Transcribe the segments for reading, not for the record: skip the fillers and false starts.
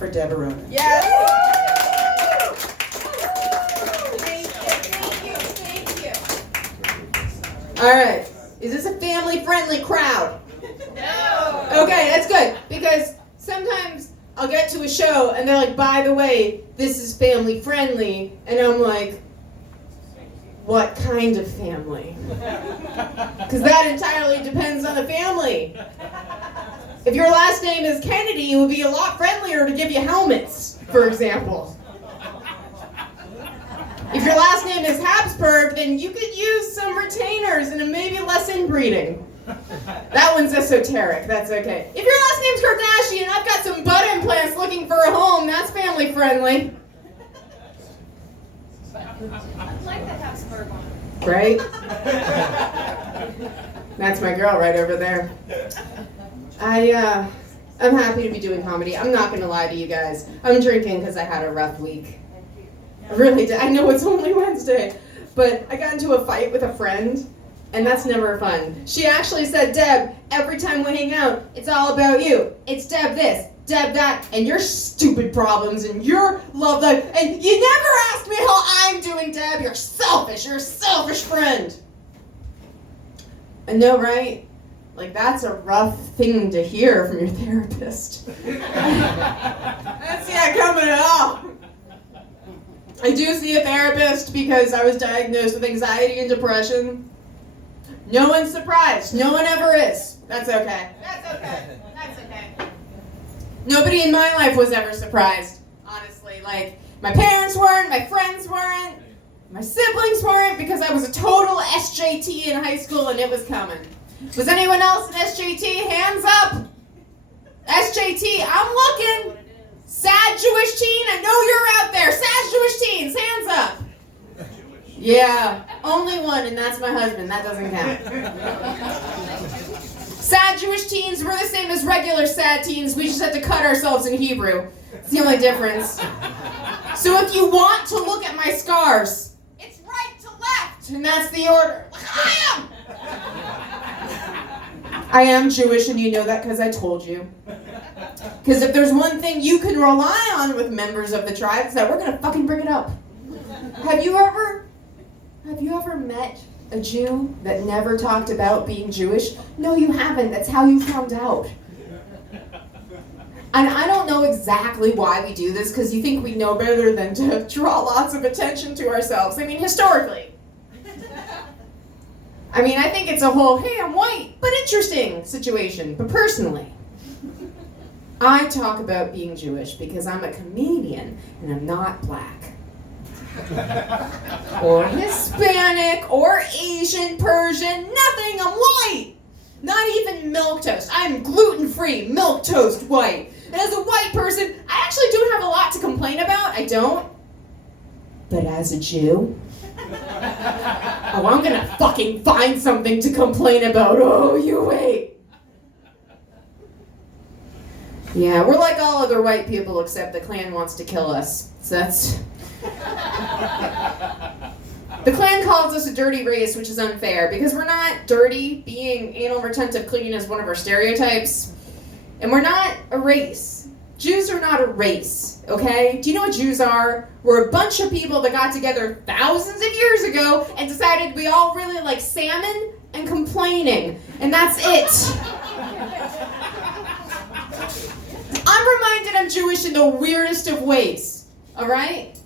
for Deb Aronin. Yes! Thank you. All right. Is this a family-friendly crowd? No. Okay, that's good. Because sometimes I'll get to a show and they're like, by the way, this is family-friendly. And I'm like, what kind of family? Because that entirely depends on the family. If your last name is Kennedy, it would be a lot friendlier to give you helmets, for example. If your last name is Habsburg, then you could use some retainers and maybe less inbreeding. That one's esoteric, that's okay. If your last name's Kardashian, I've got some butt implants looking for a home, that's family friendly. I like the Habsburg one. Right? That's my girl right over there. I'm happy to be doing comedy. I'm not gonna lie to you guys. I'm drinking because I had a rough week. I really did. I know it's only Wednesday, but I got into a fight with a friend, and that's never fun. She actually said, Deb, every time we hang out, it's all about you. It's Deb this, Deb that, and your stupid problems, and your love life, and you never asked me how I'm doing, Deb. You're selfish. You're a selfish friend. I know, right? Like, that's a rough thing to hear from your therapist. That's not coming at all. I do see a therapist because I was diagnosed with anxiety and depression. No one's surprised. No one ever is. That's okay. That's okay. That's okay. Nobody in my life was ever surprised, honestly. Like, my parents weren't, my friends weren't, my siblings weren't, because I was a total SJT in high school and it was coming. Was anyone else an SJT? Hands up. SJT, I'm looking. Sad Jewish teen, I know you're out there. Sad Jewish teens, hands up. Yeah, only one, and that's my husband. That doesn't count. Sad Jewish teens, we're the same as regular sad teens. We just have to cut ourselves in Hebrew. It's the only difference. So if you want to look at my scars, it's right to left, and that's the order. I am Jewish, and you know that because I told you. Because if there's one thing you can rely on with members of the tribe, it's that we're going to fucking bring it up. Have you ever met a Jew that never talked about being Jewish? No, you haven't. That's how you found out. And I don't know exactly why we do this, because you think we know better than to draw lots of attention to ourselves. I mean, historically. I mean, I think it's a whole, hey, I'm white, but interesting situation. But personally, I talk about being Jewish because I'm a comedian and I'm not black. Or Hispanic, or Asian, Persian, nothing, I'm white. Not even milquetoast. I'm gluten-free, milquetoast white. And as a white person, I actually don't have a lot to complain about, I don't. But as a Jew, oh, I'm gonna fucking find something to complain about. Oh, you wait. Yeah, we're like all other white people except the Klan wants to kill us. So that's... The Klan calls us a dirty race, which is unfair, because we're not dirty. Being anal retentive clean is one of our stereotypes. And we're not a race. Jews are not a race, okay? Do you know what Jews are? We're a bunch of people that got together thousands of years ago and decided we all really like salmon and complaining. And that's it. I'm reminded I'm Jewish in the weirdest of ways, all right?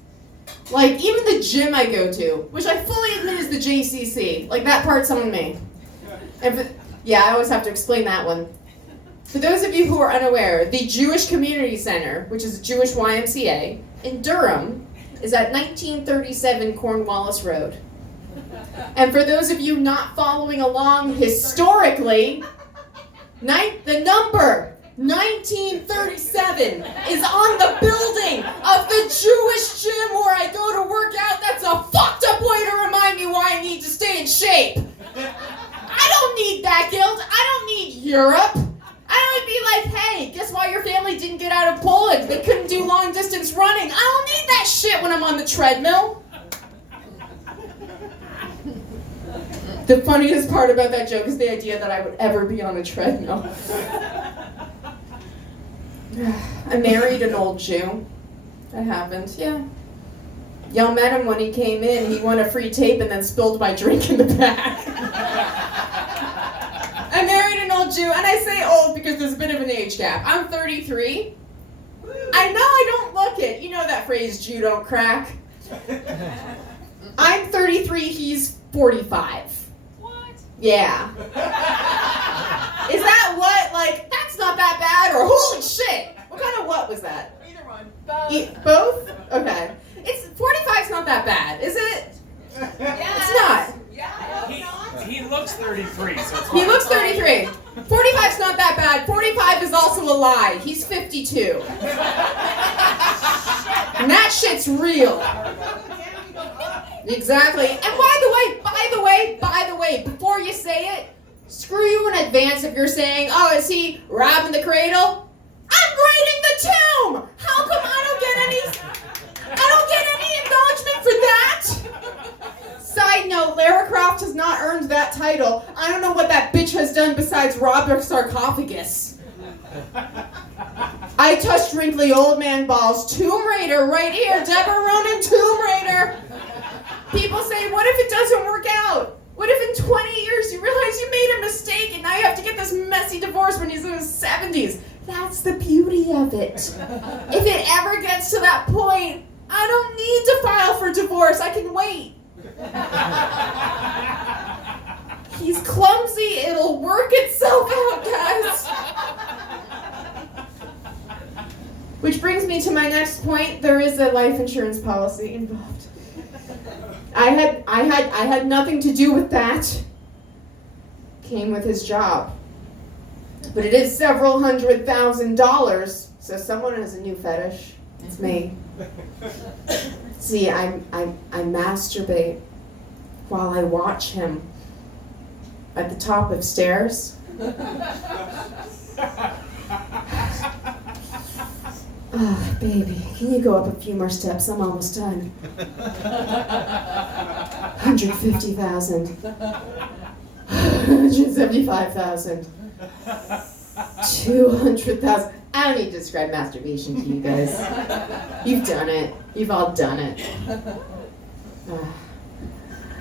Like, even the gym I go to, which I fully admit is the JCC, like, that part's on me. And yeah, I always have to explain that one. For those of you who are unaware, the Jewish Community Center, which is a Jewish YMCA, in Durham, is at 1937 Cornwallis Road. And for those of you not following along historically, the number 1937 is on the building of the Jewish gym where I go to work out. That's a fucked up way to remind me why I need to stay in shape. I don't need that guilt. I don't need Europe. I would be like, hey, guess why your family didn't get out of Poland? They couldn't do long distance running. I don't need that shit when I'm on the treadmill. The funniest part about that joke is the idea that I would ever be on a treadmill. I married an old Jew. That happened, yeah. Y'all met him when he came in. He won a free tape and then spilled my drink in the back. I married an old Jew, and I say old because there's a bit of an age gap. I'm 33. I know I don't look it. You know that phrase, Jew don't crack? I'm 33, he's 45. What? Yeah. Is that what? Like, that's not that bad, or holy shit? What kind of what was that? Either one. Both. Both? Okay. 45's not that bad, is it? Yes. It's not. Yeah, I hope not. He looks 33, so it's He fine. looks 33. 45's not that bad. 45 is also a lie. He's 52. And that shit's real. Exactly. And by the way, before you say it, screw you in advance if you're saying, oh, is he robbing the cradle? I'm grading the tomb! How come I don't get any acknowledgement for that? Side note, Lara Croft has not earned that title. I don't know what that bitch has done besides rob a sarcophagus. I touched wrinkly old man balls. Tomb Raider right here. Deborah Ronan, Tomb Raider. People say, what if it doesn't work out? What if in 20 years you realize you made a mistake and now you have to get this messy divorce when he's in his 70s? That's the beauty of it. If it ever gets to that point, I don't need to file for divorce. I can wait. He's clumsy. It'll work itself out, guys. Which brings me to my next point. There is a life insurance policy involved. I had nothing to do with that. Came with his job. But it is several $100,000, so someone has a new fetish. It's me. See, I masturbate while I watch him at the top of stairs. Oh, baby, can you go up a few more steps? I'm almost done. 150,000. 175,000. 200,000. I don't need to describe masturbation to you guys. You've done it. You've all done it.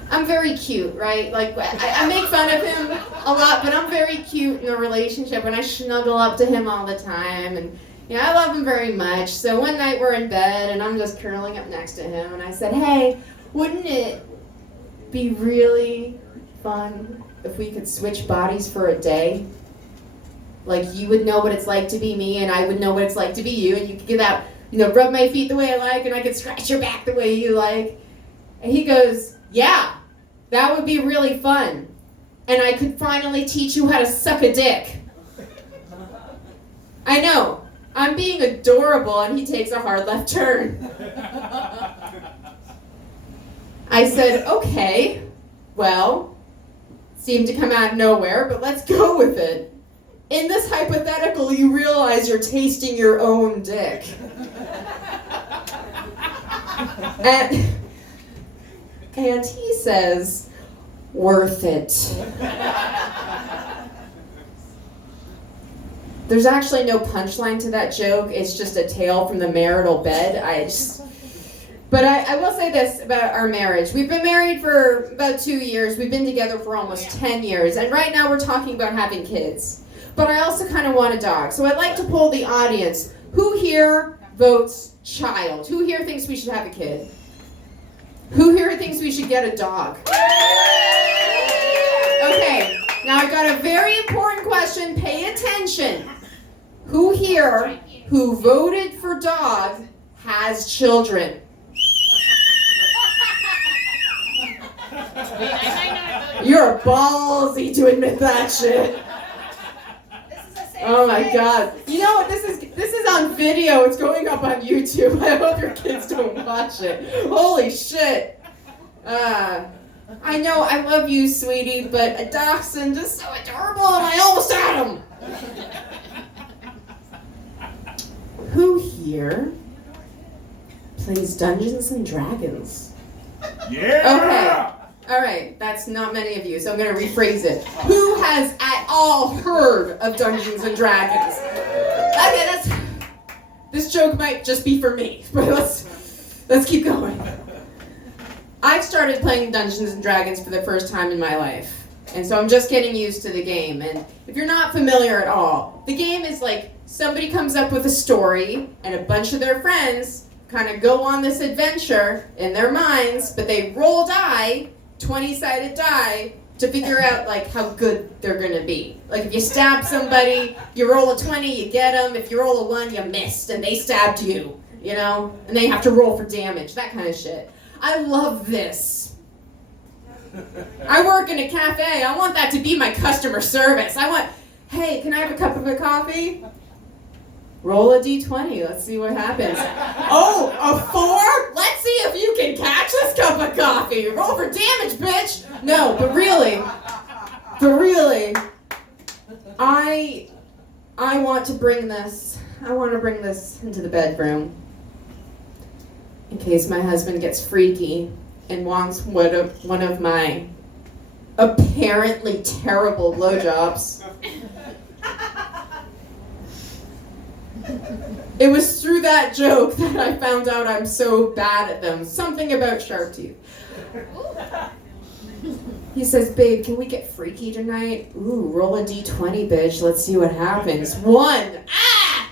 I'm very cute, right? Like, I make fun of him a lot, but I'm very cute in a relationship, and I snuggle up to him all the time, and I love him very much. So one night we're in bed, and I'm just curling up next to him, and I said, hey, wouldn't it be really fun if we could switch bodies for a day? Like, you would know what it's like to be me, and I would know what it's like to be you, and you could get out, rub my feet the way I like, and I could scratch your back the way you like. And he goes, yeah, that would be really fun. And I could finally teach you how to suck a dick. I know, I'm being adorable, and he takes a hard left turn. I said, okay, well, seemed to come out of nowhere, but let's go with it. In this hypothetical, you realize you're tasting your own dick. And he says, worth it. There's actually no punchline to that joke. It's just a tale from the marital bed. But I will say this about our marriage. We've been married for about 2 years. We've been together for almost 10 years. And right now we're talking about having kids. But I also kind of want a dog. So I'd like to poll the audience. Who here votes child? Who here thinks we should have a kid? Who here thinks we should get a dog? Okay, now I've got a very important question. Pay attention. Who here who voted for dog has children? You're ballsy to admit that shit. Oh my god. You know what, this is on video. It's going up on YouTube. I hope your kids don't watch it. Holy shit. I know I love you, sweetie, but a dachshund is so adorable and I almost had him. Who here plays Dungeons and Dragons? Yeah! Okay. Alright, that's not many of you, so I'm going to rephrase it. Who has at all heard of Dungeons and Dragons? Okay, This joke might just be for me, but let's keep going. I've started playing Dungeons and Dragons for the first time in my life. And so I'm just getting used to the game. And if you're not familiar at all, the game is like somebody comes up with a story and a bunch of their friends kind of go on this adventure in their minds, but they roll die, 20-sided die, to figure out like how good they're gonna be. Like if you stab somebody, you roll a 20, you get them. If you roll a 1, you missed and they stabbed you, you know? And they have to roll for damage, that kind of shit. I love this. I work in a cafe. I want that to be my customer service. I want, hey, can I have a cup of coffee? Roll a d20. Let's see what happens. Oh, a 4? Let's see if you can catch this cup of coffee. Roll for damage, bitch. No, but really, I want to bring this. I want to bring this into the bedroom. In case my husband gets freaky and wants one of my apparently terrible blowjobs. It was through that joke that I found out I'm so bad at them. Something about sharp teeth. He says, babe, can we get freaky tonight? Ooh, roll a d20, bitch. Let's see what happens. 1. Ah!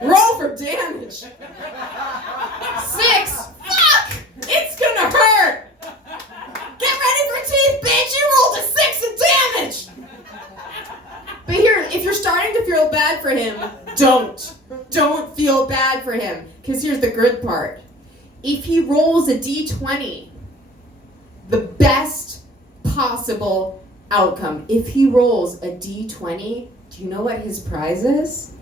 Roll for damage. 6. Fuck! It's gonna hurt! Get ready for teeth, bitch! You rolled a 6 in damage! But here, if you're starting to feel bad for him, don't. Don't feel bad for him. Because here's the good part. If he rolls a d20, the best possible outcome, if he rolls a d20, do you know what his prize is?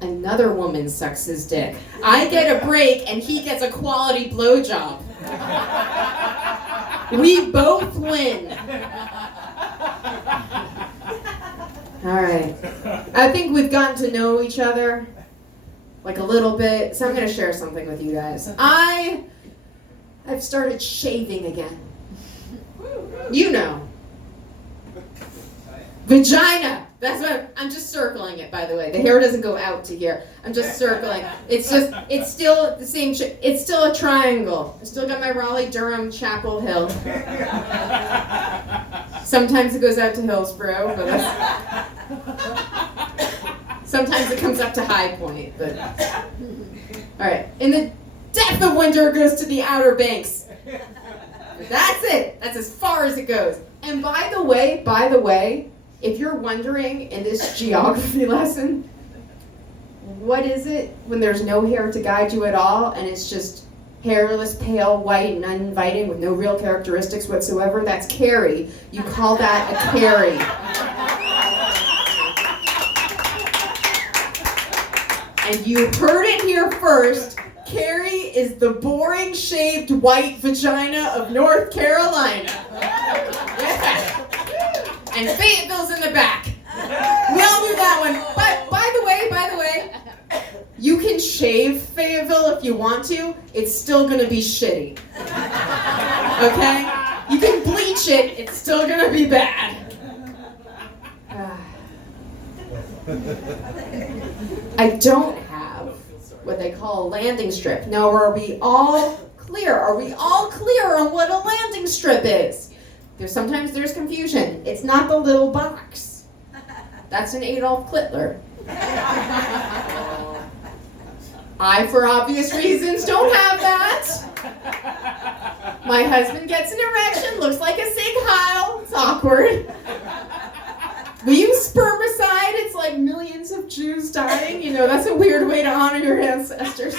Another woman sucks his dick. I get a break and he gets a quality blowjob. We both win. All right. I think we've gotten to know each other like a little bit, so I'm going to share something with you guys. I've started shaving again. You know. Vagina. That's what I'm just circling it, by the way. The hair doesn't go out to here. I'm just circling. It's still the same shape. It's still a triangle. I still got my Raleigh, Durham, Chapel Hill. Sometimes it goes out to Hillsborough, but sometimes it comes up to High Point, but all right. In the depth of winter, it goes to the Outer Banks. That's it. That's as far as it goes. And by the way, if you're wondering in this geography lesson, what is it when there's no hair to guide you at all and it's just hairless, pale, white, and uninviting with no real characteristics whatsoever? That's Carrie. You call that a Carrie. And you heard it here first. Carrie is the boring shaved white vagina of North Carolina. Yeah. And Fayetteville's in the back. We all knew that one. But by the way, you can shave Fayetteville if you want to. It's still gonna be shitty. Okay? You can bleach it. It's still gonna be bad. I don't have what they call a landing strip. Now, are we all clear? Are we all clear on what a landing strip is? Sometimes there's confusion. It's not the little box. That's an Adolf Hitler. I, for obvious reasons, don't have that. My husband gets an erection, looks like a Sig Heil. It's awkward. We use spermicide. It's like millions of Jews dying. You know, that's a weird way to honor your ancestors.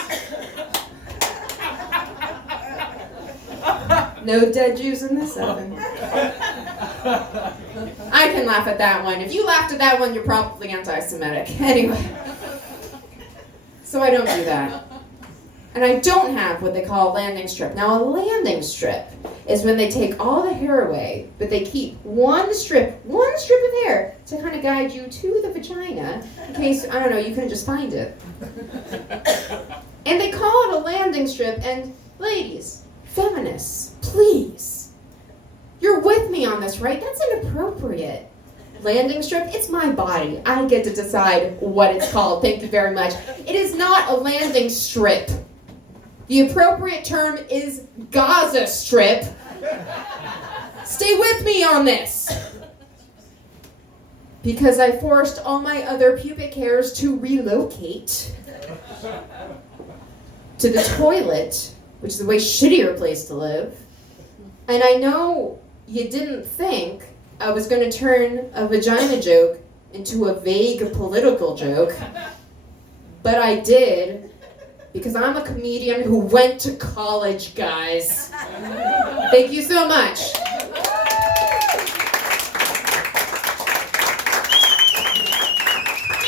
No dead Jews in this oven. I can laugh at that one. If you laughed at that one, you're probably anti-Semitic. Anyway. So I don't do that. And I don't have what they call a landing strip. Now, a landing strip is when they take all the hair away, but they keep one strip of hair to kind of guide you to the vagina in case, I don't know, you couldn't just find it. And they call it a landing strip, and ladies, feminists, please. You're with me on this, right? That's inappropriate. Landing strip? It's my body. I get to decide what it's called. Thank you very much. It is not a landing strip. The appropriate term is Gaza Strip. Stay with me on this. Because I forced all my other pubic hairs to relocate to the toilet, which is a way shittier place to live. And I know you didn't think I was going to turn a vagina joke into a vague political joke, but I did, because I'm a comedian who went to college, guys. Thank you so much.